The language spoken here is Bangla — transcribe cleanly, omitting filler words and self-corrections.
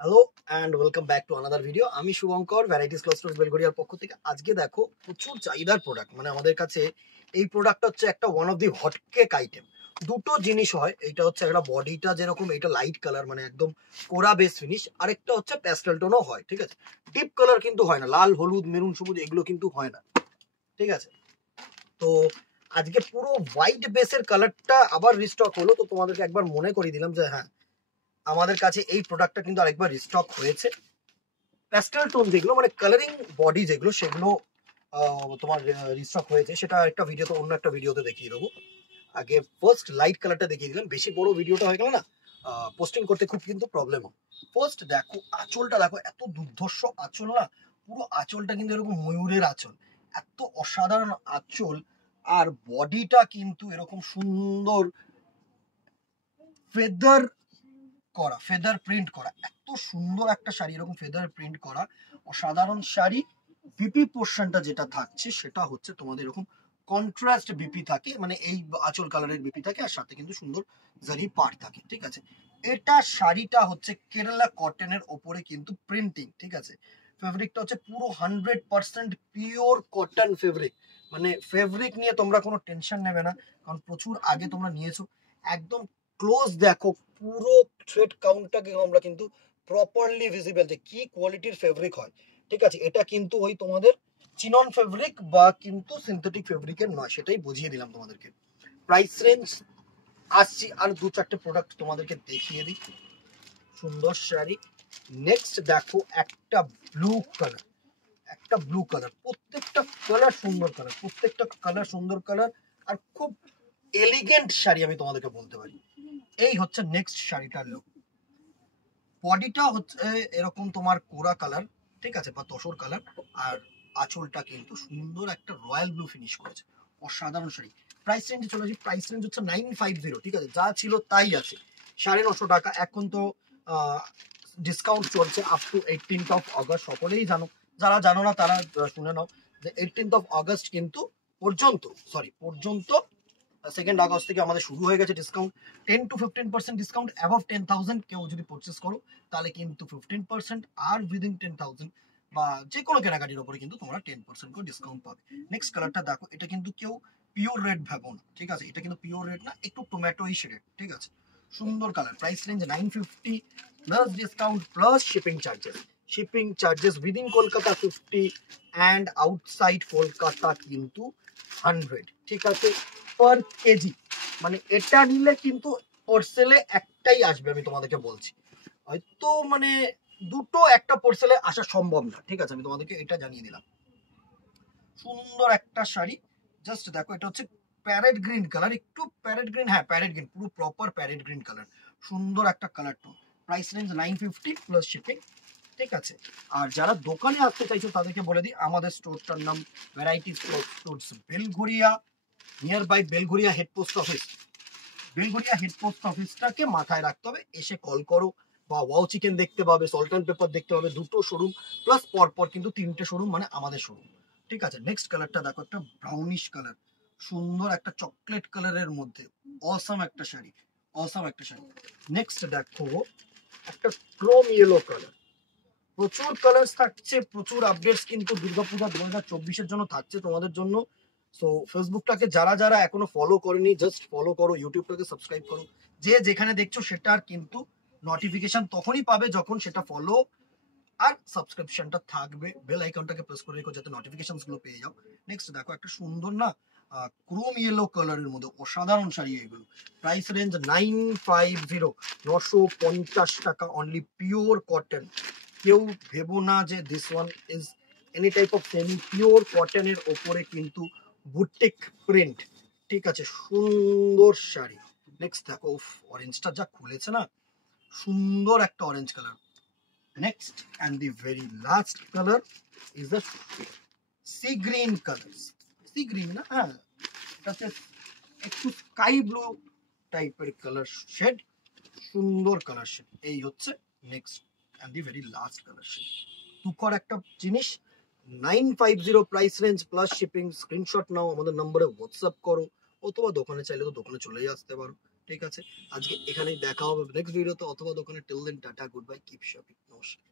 Hello and welcome back to another video. আমি শুভঙ্কর, ভ্যারাইটিস ক্লথ স্টোর বেলগড়িয়ার পক্ষ থেকে। আজকে দেখো প্রচুর চাহিদার প্রোডাক্ট, মানে আমাদের কাছে এই প্রোডাক্টটা হচ্ছে একটা one of the hotcake item. দুটো জিনিস হয়, এইটা হচ্ছে একটা বডিটা যেরকম এটা লাইট কালার, মানে একদম কোরা বেস ফিনিশ, আরেকটা হচ্ছে প্যাস্টেল টোনও হয়, ঠিক আছে। ডিপ কালার কিন্তু হয় না, লাল হলুদ মেরুন সবুজ এগুলো কিন্তু হয় না, ঠিক আছে। তো আজকে পুরো হোয়াইট বেসের কালারটা আবার রিস্টক হলো, তো তোমাদেরকে একবার মনে করিয়ে দিলাম যে হ্যাঁ, আমাদের কাছে এই প্রোডাক্টটা কিন্তু আরেকবার রিস্টক হয়েছে। প্যাস্টেল টোন যেগুলো মানে কালারিং বডি যেগুলো, সেগুলো তোমার রিস্টক হয়েছে, সেটা একটা ভিডিওতে, অন্য একটা ভিডিওতে দেখিয়ে দেবো। আগে ফার্স্ট লাইট কালারটা দেখিয়ে দিলাম, বেশি বড় ভিডিওটা হয়ে গেল না, পোস্টিং করতে খুব কিন্তু প্রবলেম হয়। ফার্স্ট দেখো আঁচলটা, দেখো এত দুর্ধর্ষ আঁচল না, পুরো আঁচলটা কিন্তু এরকম ময়ূরের আঁচল, এত অসাধারণ আঁচল। আর বডিটা কিন্তু এরকম সুন্দর ফেদার করা, ফেদার প্রিন্ট করা, এত সুন্দর একটা শাড়ি, এরকম ফেদার প্রিন্ট করা অসাধারণ শাড়ি। বিপি পোর্শনটা যেটা থাকছে সেটা হচ্ছে তোমাদের এরকম কন্ট্রাস্ট বিপি থাকে, মানে এই আঁচল কালারের বিপি থাকে, আর সাথে কিন্তু সুন্দর জারি পাড় থাকে, ঠিক আছে। এটা শাড়িটা হচ্ছে কেরালা কটনের ওপরে কিন্তু প্রিন্টিং, ঠিক আছে। ফেব্রিকটা হচ্ছে পুরো 100% পিওর কটন ফেব্রিক, মানে ফেব্রিক নিয়ে তোমরা কোনো টেনশন নেবে না, কারণ প্রচুর আগে তোমরা নিয়েছো। একদম ক্লোজ দেখো, পুরো থ্রেড কাউন্টটাকে আমরা কিন্তু প্রপারলি ভিজিবল যে কি কোয়ালিটির ফেব্রিক হয়, ঠিক আছে। এটা কিন্তু ওই তোমাদের চিনন ফেব্রিক বা কিন্তু সিনথেটিক ফেব্রিকের নয়, সেটাই বুঝিয়ে দিলাম তোমাদেরকে। প্রাইস রেঞ্জ আসছি, আর দু চারটে প্রোডাক্ট তোমাদেরকে দেখিয়ে দিই। সুন্দর শাড়ি। নেক্সট দেখো একটা ব্লু কালার, একটা ব্লু কালার, প্রত্যেকটা কালার সুন্দর কালার, প্রত্যেকটা কালার সুন্দর কালার, আর খুব এলিগেন্ট শাড়ি আমি তোমাদেরকে বলতে পারি। এই হচ্ছে নেক্সট শাড়িটার লুক। বডিটা হচ্ছে এরকম তোমার কোরা কালার, ঠিক আছে, বা তসর কালার। আর আঁচলটা কিন্তু সুন্দর একটা রয়্যাল ব্লু ফিনিশ করেছে, অসাধারণ শাড়ি। প্রাইস রেঞ্জে চলে আসি, প্রাইস রেঞ্জ হচ্ছে 950, ঠিক আছে, যা ছিল তাই আছে, 950 টাকা। এখন তো ডিসকাউন্ট চলছে up to 18th of August, সকলেই জানো। যারা জানো না তারা শুনে নাও যে 18th অফ অগস্ট কিন্তু পর্যন্ত 2nd আগস্ট থেকে আমাদের শুরু হয়ে গেছে ডিসকাউন্ট। 10 to 15% ডিসকাউন্ট, অ্যাবভ 10,000 কেউ যদি পারচেস করো তাহলে কিন্তু 15%, আর উইদিন 10,000 বা যে কোনো কেনাকাটির উপরে কিন্তু তোমরা 10% করে ডিসকাউন্ট পাবে। নেক্সট কালারটা দেখো, এটা কিন্তু কেউ পিওর রেড ভাবো না, ঠিক আছে, এটা কিন্তু পিওর রেড না, একটু টমেটোই শেড, ঠিক আছে। সুন্দর colour. Price range 950 plus discount plus shipping charges. Shipping charges within Kolkata 50 and outside Kolkata কিন্তু 100, ঠিক আছে, পার কেজি। মানে এটা নিলে কিন্তু পোর্সেলে একটাই আসবে, আমি তোমাদেরকে বলছি। হয়তো মানে দুটো একটা পোর্সেলে আসা সম্ভব না, ঠিক আছে, আমি তোমাদেরকে এটা জানিয়ে দিলাম। সুন্দর একটা শাড়ি। জাস্ট দেখো, এটা হচ্ছে প্যারেট গ্রিন কালার, একটু প্যারেট গ্রিন, হ্যাঁ প্যারেট গ্রিন, পুরো প্রপার প্যারেট গ্রিন কালার, সুন্দর একটা colour tone. Price range 950 plus shipping, ঠিক আছে। আর যারা দোকানে আসতে চাইছো তাদেরকে বলে দিই, আমাদের স্টোরটার নাম varieties cloth stores Belgharia, near by Belgharia head post office. Belgharia head post অফিসটাকে মাথায় রাখতে হবে, এসে কল করো, বা ওয়াও চিকেন দেখতে পাবে, সল্ট অ্যান্ড পেপার দেখতে পাবে, দুটো শোরুম প্লাস পরপর কিন্তু 3টে শোরুম, মানে আমাদের শোরুম, ঠিক আছে। নেক্সট কালারটা দেখো, একটা ব্রাউনিশ কালার, সুন্দর একটা চকলেট কালারের মধ্যে, অসাম একটা শাড়ি, অসাম একটা শাড়ি। নেক্সট দেখো একটা ক্রোম ইয়েলো কালার। প্রচুর কালার্স থাকছে, প্রচুর আপডেটস কিন্তু দুর্গাপূজা 2024-এর জন্য থাকছে তোমাদের জন্য। সো ফেসবুকটাকে যারা যারা এখনো ফলো করেনি, জাস্ট ফলো করো, ইউটিউবটাকে সাবস্ক্রাইব করো। যে যেখানে দেখছো সেটার কিন্তু নোটিফিকেশন তখনই পাবে যখন সেটা ফলো আর সাবস্ক্রিপশনটা থাকবে। বেল আইকনটাকে প্রেস করে রেখো যাতে নোটিফিকেশনস গুলো পেয়ে যাও। নেক্সট দেখো একটা সুন্দর না ক্রোম ইয়েলো কালারের মধ্যে অসাধারণ শাড়ি এগুলো। প্রাইস রেঞ্জ 950, 950 টাকা অনলি, পিওর কটন। কেউ ভেবো না যে this one is any type of semi, pure কটনের ওপরে কিন্তু বুটিক প্রিন্ট, ঠিক আছে, সুন্দর শাড়ি। নেক্সট দেখো, অরেঞ্জটা যা খুলেছে না, সুন্দর একটা orange colour. Next and the very last color is the sea green colors. Sea green না, হ্যাঁ এটা হচ্ছে একটু স্কাই ব্লু টাইপের কালার শেড, সুন্দর কালার শেড। এই হচ্ছে next and the very last color shade. তুকর একটা জিনিস, 950 price range plus shipping. Screenshot নাও, আমাদের নম্বরে হোয়াটসঅ্যাপ করো, অথবা দোকানে চাইলে তো দোকানে চলেই আসতে পারো। ঠিক আছে, আজকে এখানেই দেখা হবে নেক্সট ভিডিওতে অথবা দোকানে। Till then tata, good bye, keep shopping, নমস্কার।